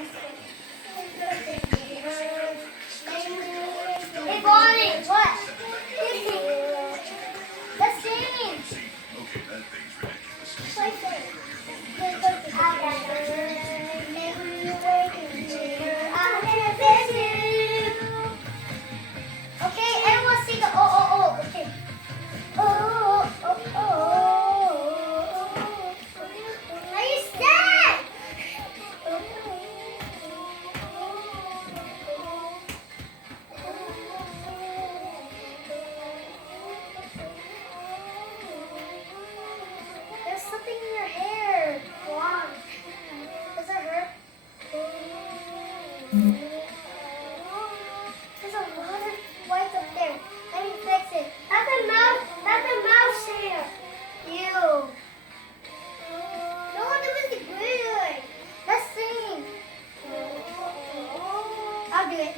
Hey, Bonnie, what? Let's sing. Okay, everyone sing the oh oh oh. Okay. Oh oh oh oh. Are you sad? There's something in your hair. Why? Does it hurt? There's a lot of white up there. Let me fix it. That's a mouse. That's a mouse hair. Ew. No, that was good. Let's sing. I'll do it.